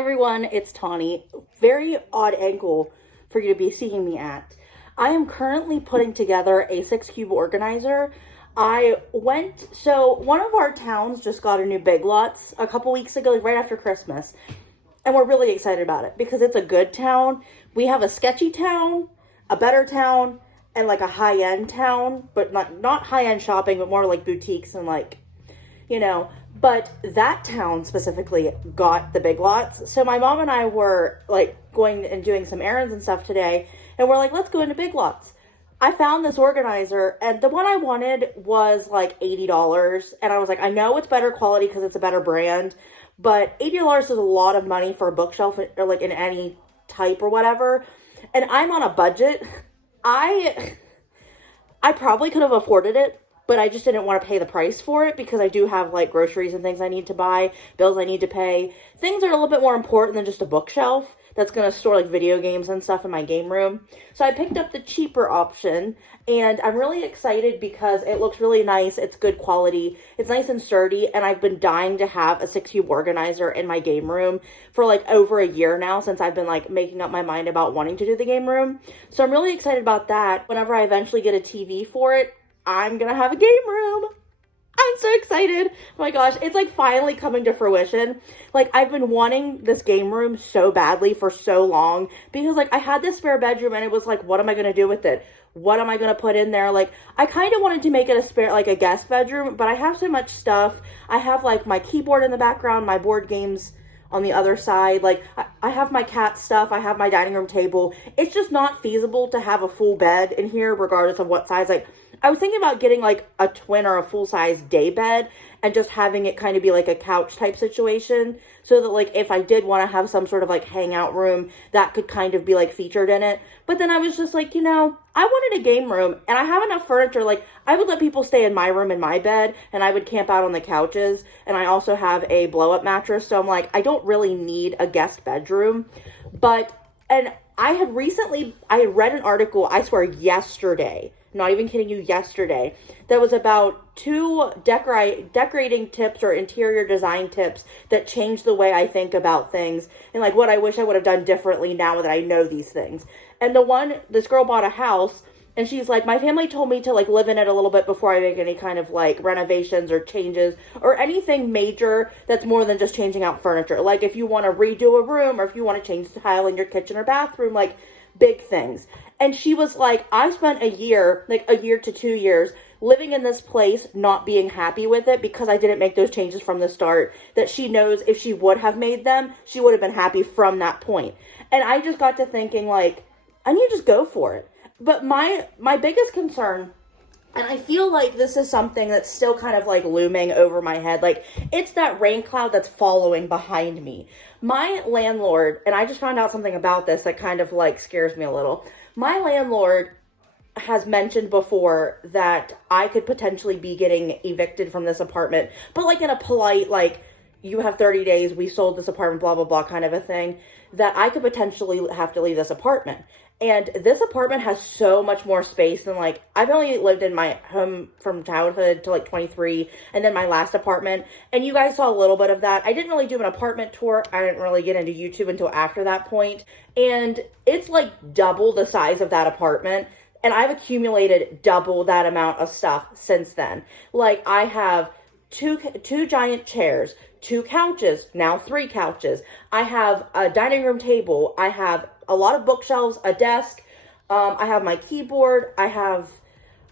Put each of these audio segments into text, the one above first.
everyone, it's Tawney. Very odd angle for you to be seeing me at. I am currently putting together a 6-cube organizer. So one of our towns just got a new Big Lots a couple weeks ago, like right after Christmas. And we're really excited about it because it's a good town. We have a sketchy town, a better town, and like a high-end town, but not high-end shopping, but more like boutiques and like, but that town specifically got the Big Lots. So my mom and I were like going and doing some errands and stuff today, and we're like, let's go into Big Lots. I found this organizer, and the one I wanted was like $80, and I was like, I know it's better quality because it's a better brand, but $80 is a lot of money for a bookshelf or like in any type or whatever, and I'm on a budget. I probably could have afforded it, but I just didn't want to pay the price for it because I do have like groceries and things I need to buy, bills I need to pay. Things are a little bit more important than just a bookshelf that's going to store like video games and stuff in my game room. So I picked up the cheaper option, and I'm really excited because it looks really nice. It's good quality. It's nice and sturdy, and I've been dying to have a 6-cube organizer in my game room for like over a year now, since I've been like making up my mind about wanting to do the game room. So I'm really excited about that. Whenever I eventually get a TV for it, I'm gonna have a game room. I'm so excited. Oh my gosh, it's like finally coming to fruition. Like, I've been wanting this game room so badly for so long because like I had this spare bedroom and it was like, what am I going to do with it? What am I going to put in there? Like, I kind of wanted to make it a spare, like a guest bedroom, but I have so much stuff. I have like my keyboard in the background, my board games on the other side. Like, I have my cat stuff. I have my dining room table. It's just not feasible to have a full bed in here regardless of what size. Like, I was thinking about getting like a twin or a full-size day bed and just having it kind of be like a couch type situation, so that like if I did want to have some sort of like hangout room, that could kind of be like featured in it. But then I was just like, I wanted a game room and I have enough furniture. Like, I would let people stay in my room in my bed and I would camp out on the couches, and I also have a blow-up mattress. So I'm like, I don't really need a guest bedroom. And I had read an article, I swear yesterday, not even kidding you, yesterday, that was about 2 decorating tips or interior design tips that changed the way I think about things and like what I wish I would have done differently now that I know these things. And this girl bought a house, and she's like, my family told me to like live in it a little bit before I make any kind of like renovations or changes or anything major that's more than just changing out furniture. Like if you want to redo a room or if you want to change the tile in your kitchen or bathroom, like big things. And she was like, I spent a year to 2 years living in this place, not being happy with it because I didn't make those changes from the start, that she knows if she would have made them, she would have been happy from that point. And I just got to thinking like, I need to just go for it. But my biggest concern, and I feel like this is something that's still kind of like looming over my head, like it's that rain cloud that's following behind me. My landlord, and I just found out something about this that kind of like scares me a little. My landlord has mentioned before that I could potentially be getting evicted from this apartment, but like in a polite, like, you have 30 days, we sold this apartment, blah, blah, blah kind of a thing, that I could potentially have to leave this apartment. And this apartment has so much more space than like, I've only lived in my home from childhood to like 23, and then my last apartment. And you guys saw a little bit of that. I didn't really do an apartment tour. I didn't really get into YouTube until after that point. And it's like double the size of that apartment. And I've accumulated double that amount of stuff since then. Like, I have two giant chairs, 2 couches, now 3 couches. I have a dining room table. I have a lot of bookshelves, a desk. I have my keyboard. I have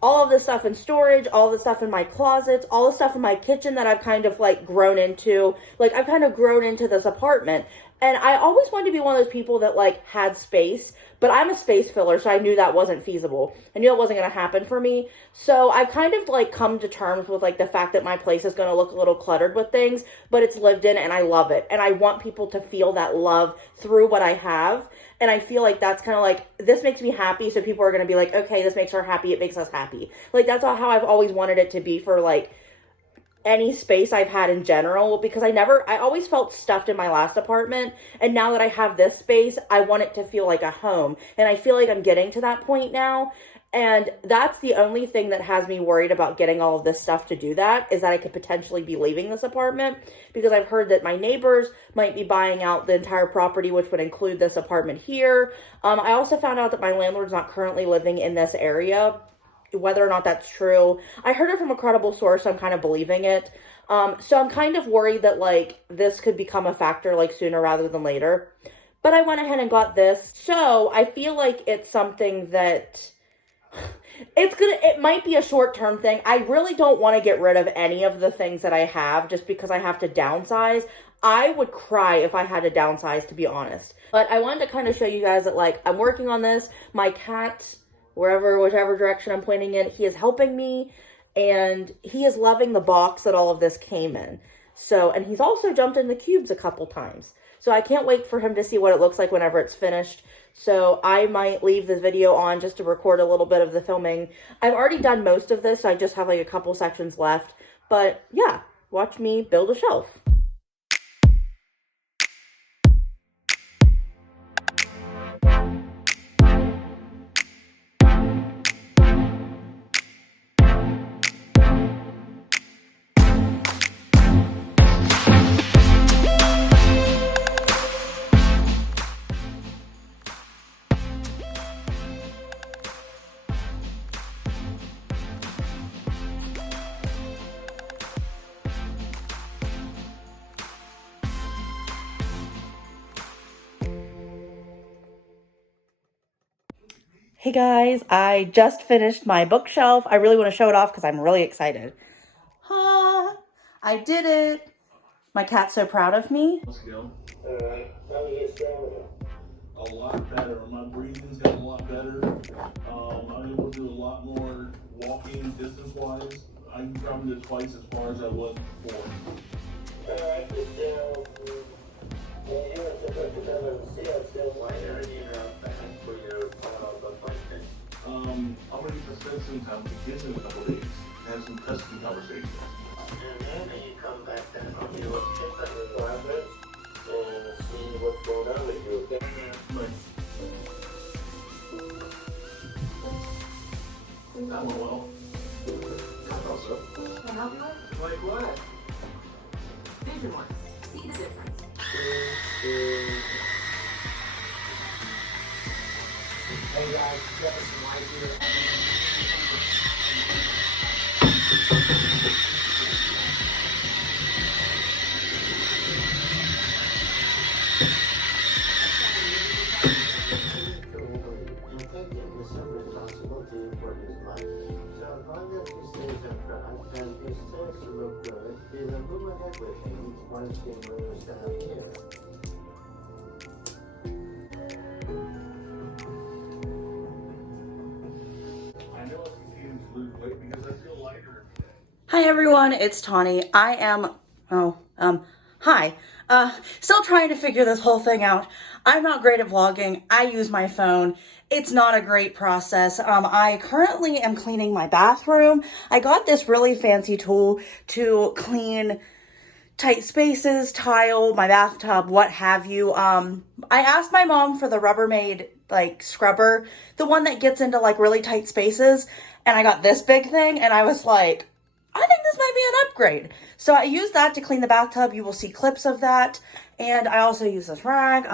all of this stuff in storage, all the stuff in my closets, all the stuff in my kitchen that I've kind of like grown into. Like, I've kind of grown into this apartment. And I always wanted to be one of those people that like had space, but I'm a space filler, so I knew that wasn't feasible. I knew it wasn't going to happen for me. So I've kind of like come to terms with like the fact that my place is going to look a little cluttered with things, but it's lived in and I love it. And I want people to feel that love through what I have. And I feel like that's kind of like, this makes me happy. So people are going to be like, okay, this makes her happy. It makes us happy. Like, that's how I've always wanted it to be for like any space I've had in general, because I always felt stuffed in my last apartment, and now that I have this space, I want it to feel like a home, and I feel like I'm getting to that point now. And that's the only thing that has me worried about getting all of this stuff to do that, is that I could potentially be leaving this apartment, because I've heard that my neighbors might be buying out the entire property, which would include this apartment here. I also found out that my landlord's not currently living in this area. Whether or not that's true, I heard it from a credible source, so I'm kind of believing it. So I'm kind of worried that, like, this could become a factor, like, sooner rather than later. But I went ahead and got this. So I feel like it's something that it might be a short-term thing. I really don't want to get rid of any of the things that I have just because I have to downsize. I would cry if I had to downsize, to be honest. But I wanted to kind of show you guys that, like, I'm working on this. My cat, whichever direction I'm pointing in, he is helping me, and he is loving the box that all of this came in. So, and he's also jumped in the cubes a couple times. So I can't wait for him to see what it looks like whenever it's finished. So I might leave this video on just to record a little bit of the filming. I've already done most of this, so I just have like a couple sections left. But yeah, watch me build a shelf. Hey guys, I just finished my bookshelf. I really want to show it off because I'm really excited. I did it. My cat's so proud of me. Let's go. Alright, how do you get stamina? A lot better. My breathing's gotten a lot better. I'm able to do a lot more walking distance-wise. I can probably do twice as far as I was before. Alright, so you're supposed to come and see us, so why are you not back for your appointment? I'm going to spend some time with the kids in a couple days and have some custody conversations. And then you come back then, I'll do what's just on the requirements and see what's going on with you, okay? That went well. I thought so. Can I help you with? Like what? Vision work. See the difference. Hey guys, Jefferson White here. Hi everyone, it's Tawney. I am, hi. Still trying to figure this whole thing out. I'm not great at vlogging. I use my phone. It's not a great process. I currently am cleaning my bathroom. I got this really fancy tool to clean tight spaces, tile, my bathtub, what have you. I asked my mom for the Rubbermaid like scrubber, the one that gets into like really tight spaces, and I got this big thing, and I was like, I think this might be an upgrade. So I use that to clean the bathtub. You will see clips of that. And I also use this rag.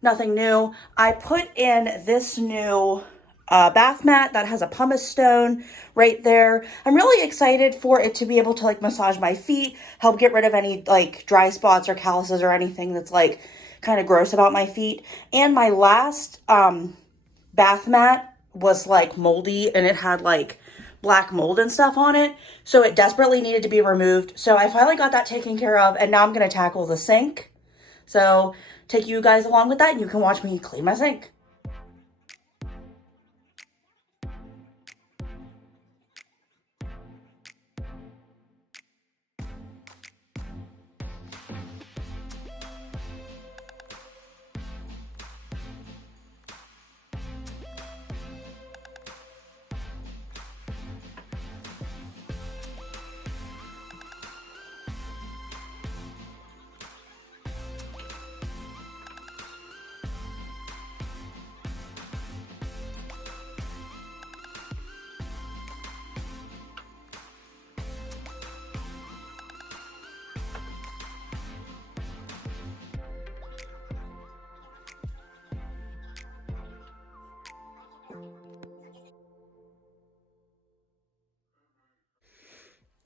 Nothing new. I put in this new bath mat that has a pumice stone right there. I'm really excited for it to be able to like massage my feet, help get rid of any like dry spots or calluses or anything that's like kind of gross about my feet. And my last bath mat was like moldy, and it had like black mold and stuff on it, so it desperately needed to be removed. So I finally got that taken care of, and now I'm going to tackle the sink. So take you guys along with that, and you can watch me clean my sink.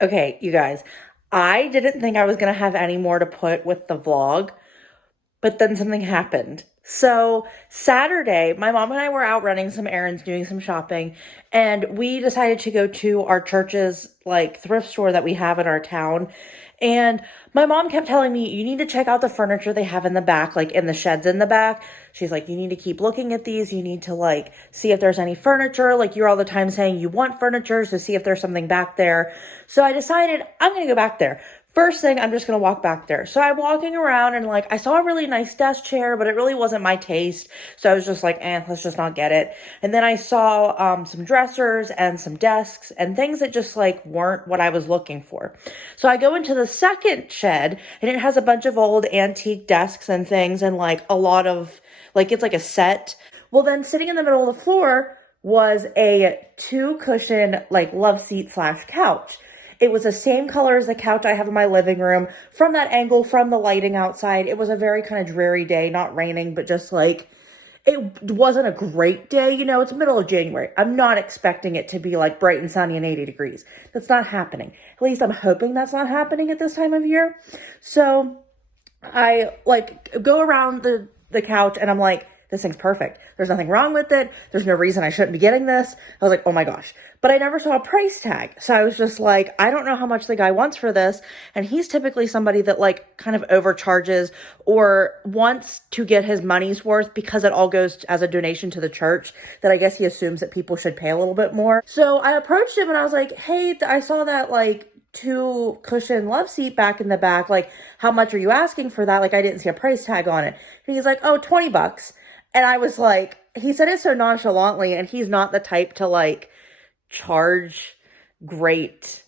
Okay, you guys, I didn't think I was going to have any more to put with the vlog, but then something happened. So, Saturday, my mom and I were out running some errands, doing some shopping, and we decided to go to our church's like thrift store that we have in our town. And my mom kept telling me, you need to check out the furniture they have in the back, like in the sheds in the back. She's like, you need to keep looking at these. You need to like see if there's any furniture. Like you're all the time saying you want furniture, so see if there's something back there. So I decided I'm going to go back there. First thing, I'm just going to walk back there. So I'm walking around and like, I saw a really nice desk chair, but it really wasn't my taste. So I was just like, let's just not get it. And then I saw some dressers and some desks and things that just like weren't what I was looking for. So I go into the second shed and it has a bunch of old antique desks and things and like a lot of, like it's like a set. Well, then sitting in the middle of the floor was a 2-cushion like love seat / couch. It was the same color as the couch I have in my living room. From that angle, from the lighting outside, it was a very kind of dreary day, not raining, but just like, it wasn't a great day. You know, it's middle of January. I'm not expecting it to be like bright and sunny and 80 degrees. That's not happening. At least I'm hoping that's not happening at this time of year. So I like go around the couch and I'm like, this thing's perfect. There's nothing wrong with it. There's no reason I shouldn't be getting this. I was like, oh my gosh. But I never saw a price tag. So I was just like, I don't know how much the guy wants for this. And he's typically somebody that like kind of overcharges or wants to get his money's worth because it all goes as a donation to the church, that I guess he assumes that people should pay a little bit more. So I approached him and I was like, hey, I saw that like 2-cushion love seat back in the back. Like, how much are you asking for that? Like, I didn't see a price tag on it. And he's like, oh, $20. And I was like, he said it so nonchalantly, and he's not the type to like charge great,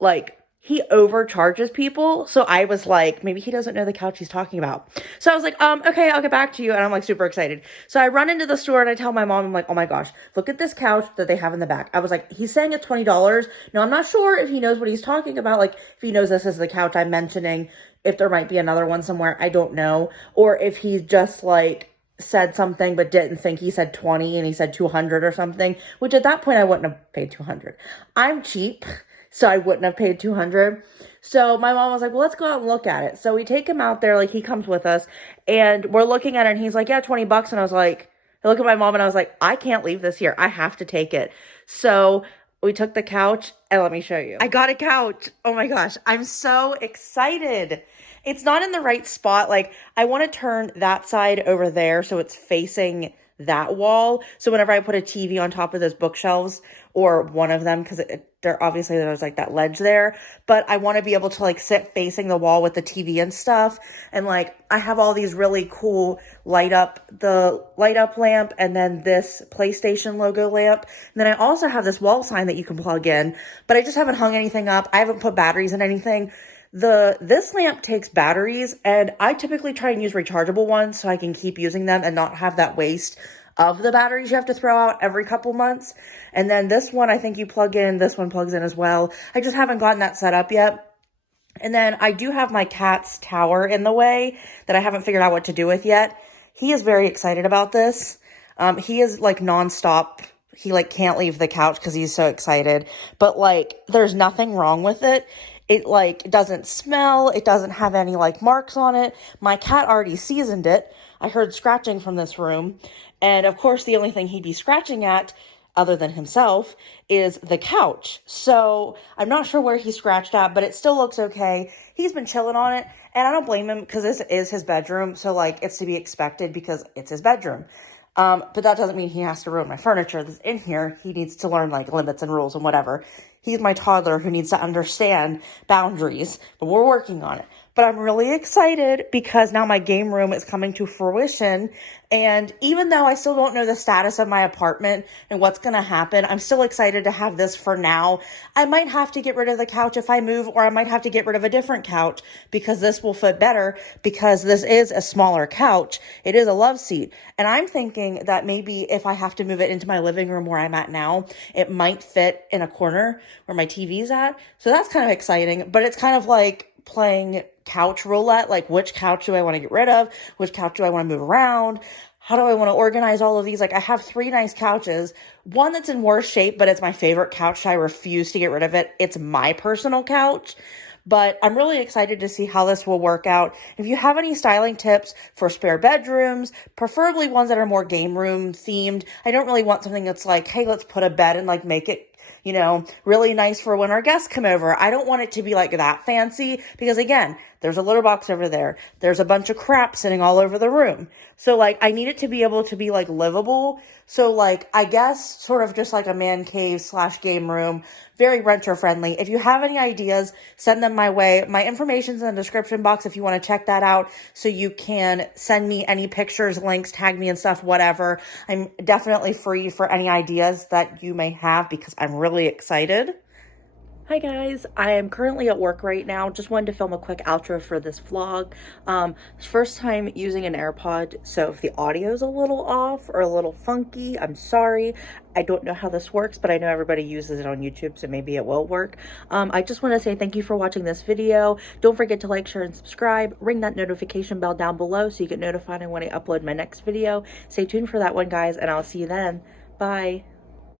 like he overcharges people. So I was like, maybe he doesn't know the couch he's talking about. So I was like, okay, I'll get back to you. And I'm like super excited. So I run into the store and I tell my mom, I'm like, oh my gosh, look at this couch that they have in the back. I was like, he's saying it's $20. Now I'm not sure if he knows what he's talking about. Like if he knows this is the couch I'm mentioning, if there might be another one somewhere, I don't know. Or if he's just like said something but didn't think he said 20 and he said 200 or something, which at that point I wouldn't have paid 200. I'm cheap, so I wouldn't have paid 200. So my mom was like, well, let's go out and look at it. So we take him out there, like he comes with us and we're looking at it and he's like, yeah, $20. And I was like, I look at my mom and I was like, I can't leave this here. I have to take it. So we took the couch and let me show you. I got a couch. Oh my gosh. I'm so excited. It's not in the right spot. Like I want to turn that side over there so it's facing that wall. So whenever I put a TV on top of those bookshelves or one of them, because there's like that ledge there, but I want to be able to like sit facing the wall with the TV and stuff. And like I have all these really cool light up lamp and then this PlayStation logo lamp. And then I also have this wall sign that you can plug in, but I just haven't hung anything up. I haven't put batteries in anything. This lamp takes batteries and I typically try and use rechargeable ones so I can keep using them and not have that waste of the batteries you have to throw out every couple months. And then this one, I think you plug in, this one plugs in as well. I just haven't gotten that set up yet. And then I do have my cat's tower in the way that I haven't figured out what to do with yet. He is very excited about this. He is like nonstop. He like can't leave the couch because he's so excited, but like there's nothing wrong with it. It like doesn't smell. It doesn't have any like marks on it. My cat already seasoned it. I heard scratching from this room. And of course, the only thing he'd be scratching at other than himself is the couch. So I'm not sure where he scratched at, but it still looks okay. He's been chilling on it and I don't blame him because this is his bedroom. So like it's to be expected because it's his bedroom. But that doesn't mean he has to ruin my furniture that's in here. He needs to learn like limits and rules and whatever. He's my toddler who needs to understand boundaries, but we're working on it. But I'm really excited because now my game room is coming to fruition. And even though I still don't know the status of my apartment and what's going to happen, I'm still excited to have this for now. I might have to get rid of the couch if I move, or I might have to get rid of a different couch because this will fit better because this is a smaller couch. It is a love seat. And I'm thinking that maybe if I have to move it into my living room where I'm at now, it might fit in a corner where my TV's at. So that's kind of exciting, but it's kind of like playing couch roulette, like which couch do I want to get rid of? Which couch do I want to move around? how do I want to organize all of these? Like, I have 3 nice couches, one that's in worse shape, but it's my favorite couch, so I refuse to get rid of it. It's my personal couch. But I'm really excited to see how this will work out. If you have any styling tips for spare bedrooms, preferably ones that are more game room themed. I don't really want something that's like, hey, let's put a bed and like make it, you know, really nice for when our guests come over. I don't want it to be like that fancy because, again, there's a litter box over there. There's a bunch of crap sitting all over the room. So like, I need it to be able to be like livable. So like, I guess sort of just like a man cave / game room, very renter friendly. If you have any ideas, send them my way. My information's in the description box if you want to check that out, so you can send me any pictures, links, tag me and stuff, whatever. I'm definitely free for any ideas that you may have because I'm really excited. Hi guys, I am currently at work right now. Just wanted to film a quick outro for this vlog. First time using an AirPod, so if the audio is a little off or a little funky, I'm sorry. I don't know how this works, but I know everybody uses it on YouTube, so maybe it will work. I just want to say thank you for watching this video. Don't forget to like, share, and subscribe. Ring that notification bell down below so you get notified when I upload my next video. Stay tuned for that one, guys, and I'll see you then. Bye.